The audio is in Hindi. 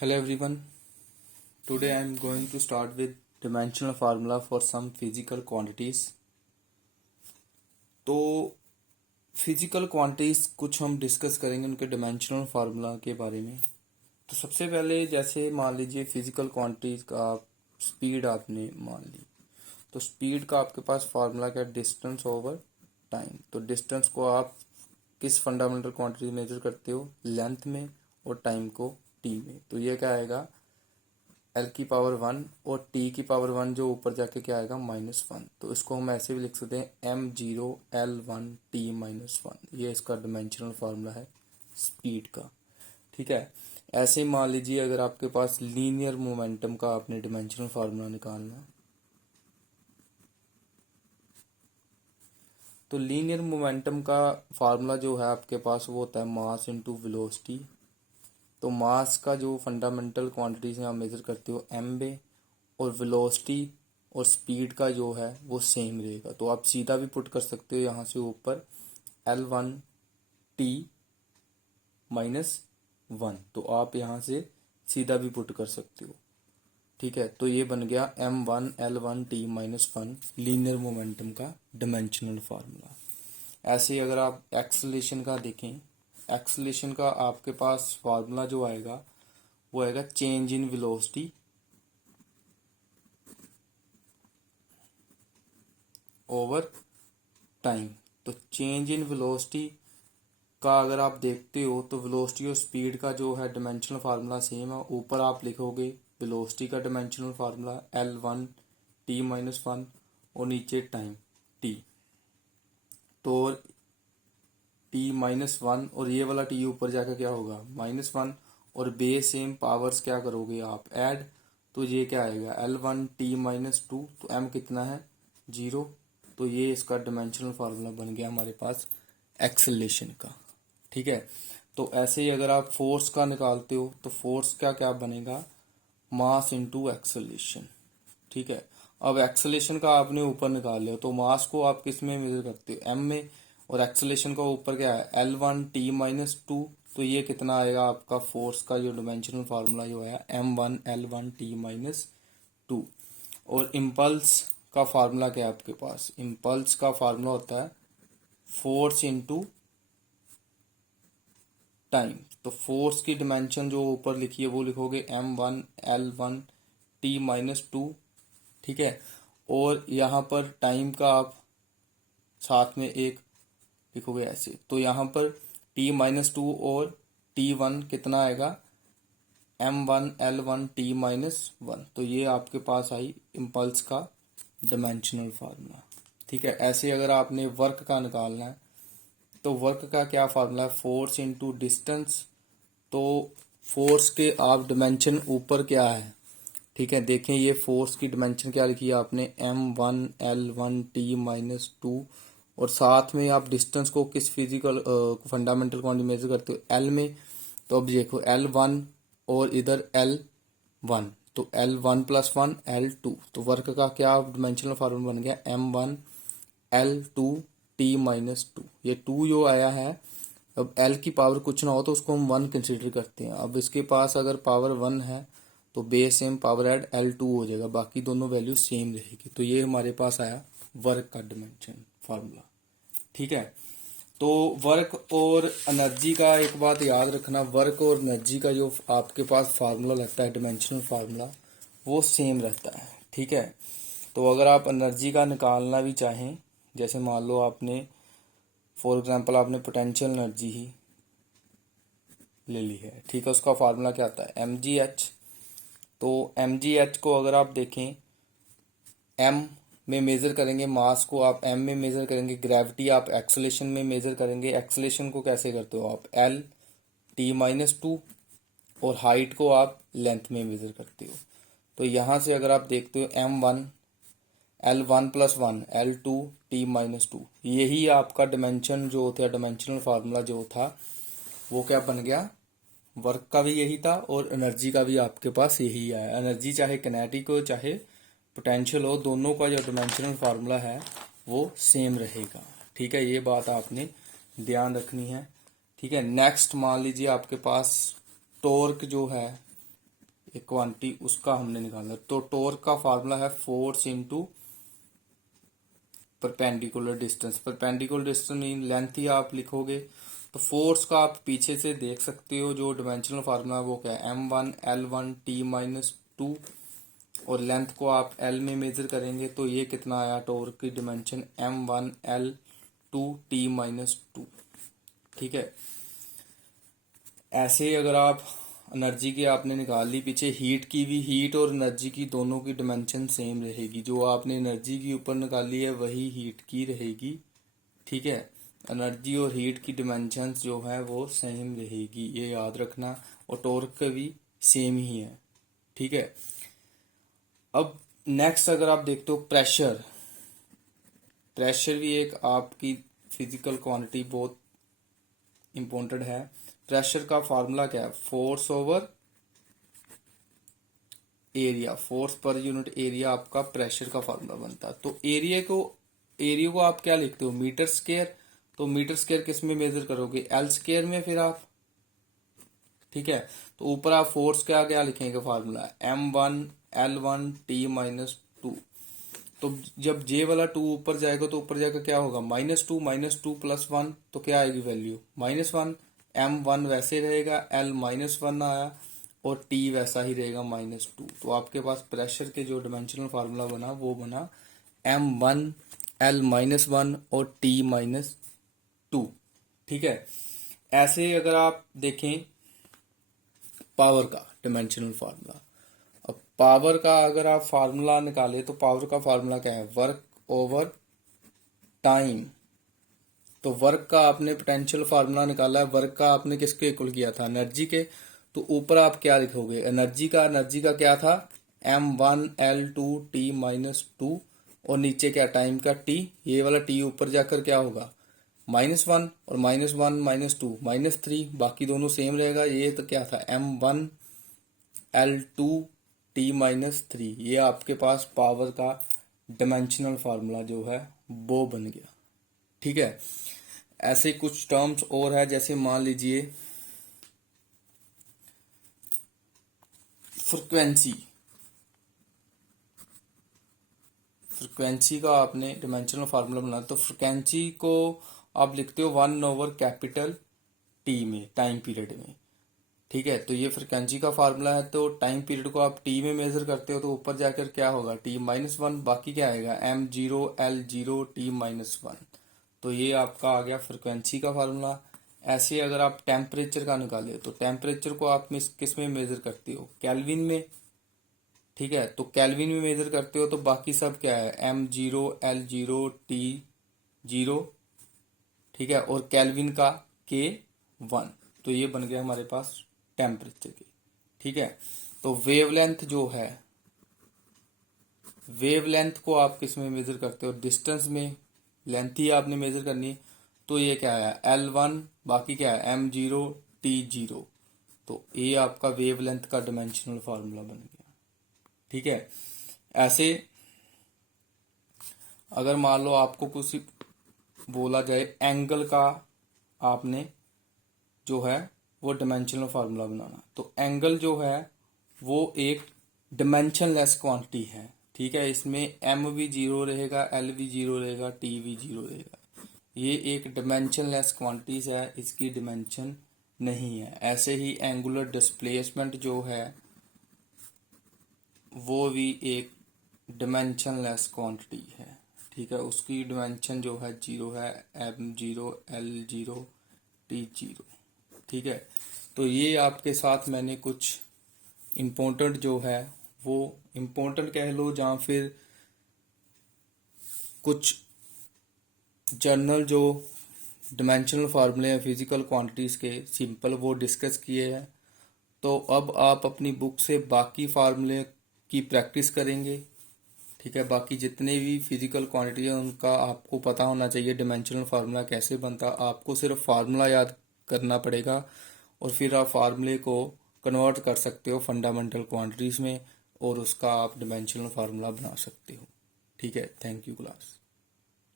Hello everyone. Today I am going to start with dimensional formula for some physical quantities. तो फिजिकल क्वांटिटीज कुछ हम डिस्कस करेंगे उनके डिमेंशनल फार्मूला के बारे में। तो सबसे पहले जैसे मान लीजिए फिजिकल क्वांटिटीज का स्पीड आपने मान ली, तो स्पीड का आपके पास फार्मूला क्या, डिस्टेंस ओवर टाइम। तो डिस्टेंस को आप किस फंडामेंटल क्वांटिटी मेजर करते हो, लेंथ में, और टाइम को टी में। तो ये क्या आएगा, एल की पावर 1 और टी की पावर 1 जो ऊपर जाके क्या आएगा -1। तो इसको हम ऐसे भी लिख सकते हैं m0l1t-1। ये इसका डिमेंशनल फार्मूला है स्पीड का। ठीक है। ऐसे ही मान लीजिए अगर आपके पास लीनियर मोमेंटम का आपने डिमेंशनल फार्मूला निकालना, तो लीनियर मोमेंटम का फार्मूला जो है आपके पास वो होता है मास इनटू वेलोसिटी। तो मास का जो फंडामेंटल क्वांटिटी से आप मेजर करते हो एम में, और वेलोसिटी और स्पीड का जो है वो सेम रहेगा। तो आप सीधा भी पुट कर सकते हो यहाँ से ऊपर L1t-1। तो आप यहाँ से सीधा भी पुट कर सकते हो। ठीक है। तो ये बन गया m1l1t-1 लीनियर मोमेंटम का डिमेंशनल फार्मूला। ऐसे ही अगर आप एक्सेलरेशन का देखें, एक्सेलरेशन का आपके पास फार्मूला जो आएगा वो आएगा change in velocity over time. तो चेंज इन वेलोसिटी का अगर आप देखते हो तो वेलोसिटी और स्पीड का जो है डिमेंशनल फार्मूला सेम है। ऊपर आप लिखोगे वेलोसिटी का डिमेंशनल फार्मूला L1t-1 और नीचे टाइम t। तो t-1 और ये वाला t ऊपर जाकर क्या होगा -1, और बेस सेम पावर्स क्या करोगे आप ऐड, तो ये क्या आएगा L1t-2। तो m कितना है 0। तो ये इसका डिमेंशनल फार्मूला बन गया हमारे पास एक्सेलरेशन का। ठीक है। तो ऐसे ही अगर आप फोर्स का निकालते हो तो फोर्स का क्या बनेगा, मास इनटू एक्सेलरेशन। ठीक है। अब एक्सेलरेशन का आपने ऊपर निकाल लिया, तो मास को आप किस में मेजर करते हो, एम में, और एक्सेलरेशन का ऊपर क्या है L1t-2। तो ये कितना आएगा आपका फोर्स का जो डिमेंशनल फार्मूला जो है m1l1t-2। और इम्पल्स का फार्मूला क्या है आपके पास, इम्पल्स का फार्मूला होता है फोर्स इनटू टाइम। तो फोर्स की डिमेंशन जो ऊपर लिखी है वो लिखोगे m1l1t-2। ठीक है। और यहाँ पर टाइम का आप साथ में एक लिखोगे ऐसे। तो यहाँ पर t-2 और t1 कितना आएगा m1l1t-1। तो ये आपके पास आई इम्पल्स का डिमेंशनल फार्मूला। ठीक है। ऐसे अगर आपने वर्क का निकालना है तो वर्क का क्या फार्मूला है, फोर्स इनटू डिस्टेंस। तो फोर्स के आप डिमेंशन ऊपर क्या है, ठीक है, देखें ये फोर्स की डिमेंशन क्या लिखी है आपने m1l1t-2, और साथ में आप डिस्टेंस को किस फिजिकल फंडामेंटल क्वांटिटी मेजर करते हो एल में। तो अब देखो L1 और इधर L1, तो L1+1 L2। तो वर्क का क्या डिमेंशनल फार्मूला बन गया m1l2t-2। ये 2 जो आया है, अब L की पावर कुछ ना हो तो उसको हम 1 कंसिडर करते हैं। अब इसके पास अगर पावर 1 है तो base same power add L2 हो जाएगा, बाकी दोनों वैल्यू सेम रहेगी। तो ये हमारे पास आया वर्क का डिमेंशन फार्मूला। ठीक है। तो वर्क और एनर्जी का एक बात याद रखना, वर्क और एनर्जी का जो आपके पास फार्मूला लगता है डिमेंशनल फार्मूला वो सेम रहता है। ठीक है। तो अगर आप एनर्जी का निकालना भी चाहें, जैसे मान लो आपने फॉर एग्जांपल आपने पोटेंशियल एनर्जी ही ले ली है, ठीक है, उसका फार्मूला क्या आता है mgh। तो mgh को अगर आप देखें m में मेजर करेंगे, मास को आप m में मेजर करेंगे, ग्रेविटी आप एक्सेलरेशन में मेजर करेंगे। एक्सेलरेशन को कैसे करते हो आप L-t-2, और हाइट को आप लेंथ में मेजर करते हो। तो यहाँ से अगर आप देखते हो m1 L1+1 L2t-2, यही आपका डिमेंशन जो होता है, डिमेंशनल फार्मूला जो था वो क्या बन गया, वर्क का भी यही था और एनर्जी का भी आपके पास यही आया। एनर्जी चाहे किनेटिक हो चाहे पोटेंशियल हो, दोनों का जो डिमेंशनल फार्मूला है वो सेम रहेगा। ठीक है। ये बात आपने ध्यान रखनी है। ठीक है। नेक्स्ट मान लीजिए आपके पास टॉर्क जो है ये क्वांटिटी उसका हमने निकालना है। तो टॉर्क का फार्मूला है force into perpendicular distance. Perpendicular distance mean length ही आप लिखोगे। तो फोर्स का आप पीछे से देख सकते हो, जो डिमेंशनल फार्मूला वो क्या है, m1l1t-2, और लेंथ को आप एल में मेजर करेंगे तो ये कितना आया, टॉर्क की डिमेंशन m1l2t-2। ठीक है। ऐसे अगर आप एनर्जी की आपने निकाल ली पीछे, हीट की भी, हीट और एनर्जी की दोनों की डिमेंशन सेम रहेगी। जो आपने एनर्जी की ऊपर निकाली है वही हीट की रहेगी। ठीक है। एनर्जी और हीट की डिमेंशंस जो है वो सेम रहेगी, ये याद रखना। और टॉर्क का भी सेम ही है। ठीक है। अब नेक्स्ट अगर आप देखते हो प्रेशर, प्रेशर भी एक आपकी फिजिकल क्वांटिटी बहुत इंपॉर्टेंट है। प्रेशर का फार्मूला क्या है, force over area, force per unit area आपका प्रेशर का फार्मूला बनता है। तो एरिया को आप क्या लिखते हो, मीटर स्क्वायर। तो मीटर स्क्वायर किस में मेजर करोगे, एल स्क्वायर में फिर आप। ठीक है। तो ऊपर आप फोर्स का क्या लिखेंगे, फार्मूला m1l1t-2। तो जब जे वाला 2 ऊपर जाएगा तो ऊपर जाकर क्या होगा, -2 प्लस 1, तो क्या आएगी वैल्यू, -1। m1 वैसे रहेगा, l -1 आया, और t वैसा ही रहेगा -2। तो आपके पास प्रेशर के जो डिमेंशनल फार्मूला बना वो बना m1 l -1 और t-2। ठीक है। ऐसे अगर आप देखें पावर का डिमेंशनल फार्मूला, अब पावर का अगर आप फार्मूला निकाले तो पावर का फार्मूला क्या है, वर्क ओवर टाइम। तो वर्क का आपने पोटेंशियल फार्मूला निकाला है, वर्क का आपने किसके इक्वल किया था, एनर्जी के। तो ऊपर आप क्या लिखोगे, एनर्जी का क्या था, m1l2t-2, और नीचे क्या, टाइम का t। ये वाला t ऊपर जाकर क्या होगा, -1, और -1 -2 -3, बाकी दोनों सेम रहेगा। ये तो क्या था, m1l2t-3। ये आपके पास पावर का डिमेंशनल फार्मूला जो है वो बन गया। ठीक है। ऐसे कुछ टर्म्स और है, जैसे मान लीजिए फ्रीक्वेंसी। फ्रीक्वेंसी का आपने डिमेंशनल फार्मूला बनाया, तो फ्रीक्वेंसी को आप लिखते हो 1/T में, टाइम पीरियड में। ठीक है। तो ये फ्रीक्वेंसी का फार्मूला है। तो टाइम पीरियड को आप टी में मेजर करते हो तो ऊपर जाकर क्या होगा, t-1, बाकी क्या आएगा, m0l0t-1। तो ये आपका आ गया फ्रीक्वेंसी का फार्मूला। ऐसे अगर आप टेम्परेचर का निकाले तो टेम्परेचर को आप किस में मेजर करते हो, केल्विन में। ठीक है। तो केल्विन में मेजर करते हो तो बाकी सब क्या है, m0l0t0। ठीक है। और केल्विन का K1। तो ये बन गया हमारे पास टेम्परेचर की। ठीक है। तो वेवलेंथ जो है, वेवलेंथ को आप किस में मेजर करते हो, डिस्टेंस में। लेंथ ही आपने मेजर करनी। तो ये क्या है, L1, बाकी क्या है, m0t0। तो ये आपका वेवलेंथ का डिमेंशनल फार्मूला बन गया। ठीक है। ऐसे अगर मान लो आपको कुछ बोला जाए एंगल का, आपने जो है वो डिमेंशनल फार्मूला बनाना, तो एंगल जो है वो एक डिमेंशनलेस क्वांटिटी है। ठीक है। इसमें m भी 0 रहेगा, l भी 0 रहेगा, t भी 0 रहेगा। ये एक डिमेंशनलेस क्वांटिटीज है, इसकी डिमेंशन नहीं है। ऐसे ही एंगुलर डिस्प्लेसमेंट जो है वो भी एक डिमेंशनलेस क्वांटिटी है। ठीक है। उसकी डिमेंशन जो है 0 है, m0 l0 t0। ठीक है। तो ये आपके साथ मैंने कुछ इम्पोर्टेंट जो है वो इम्पोर्टेंट कह लो, या फिर कुछ जर्नल जो डिमेंशनल फार्मूले हैं फिजिकल क्वांटिटीज के सिंपल, वो डिस्कस किए हैं। तो अब आप अपनी बुक से बाकी फार्मूले की प्रैक्टिस करेंगे। ठीक है। बाकी जितने भी फिजिकल क्वांटिटी है उनका आपको पता होना चाहिए, डिमेंशनल फार्मूला कैसे बनता। आपको सिर्फ फार्मूला याद करना पड़ेगा, और फिर आप फार्मूले को कन्वर्ट कर सकते हो फंडामेंटल क्वांटिटीज में, और उसका आप डिमेंशनल फार्मूला बना सकते हो। ठीक है। Thank you class.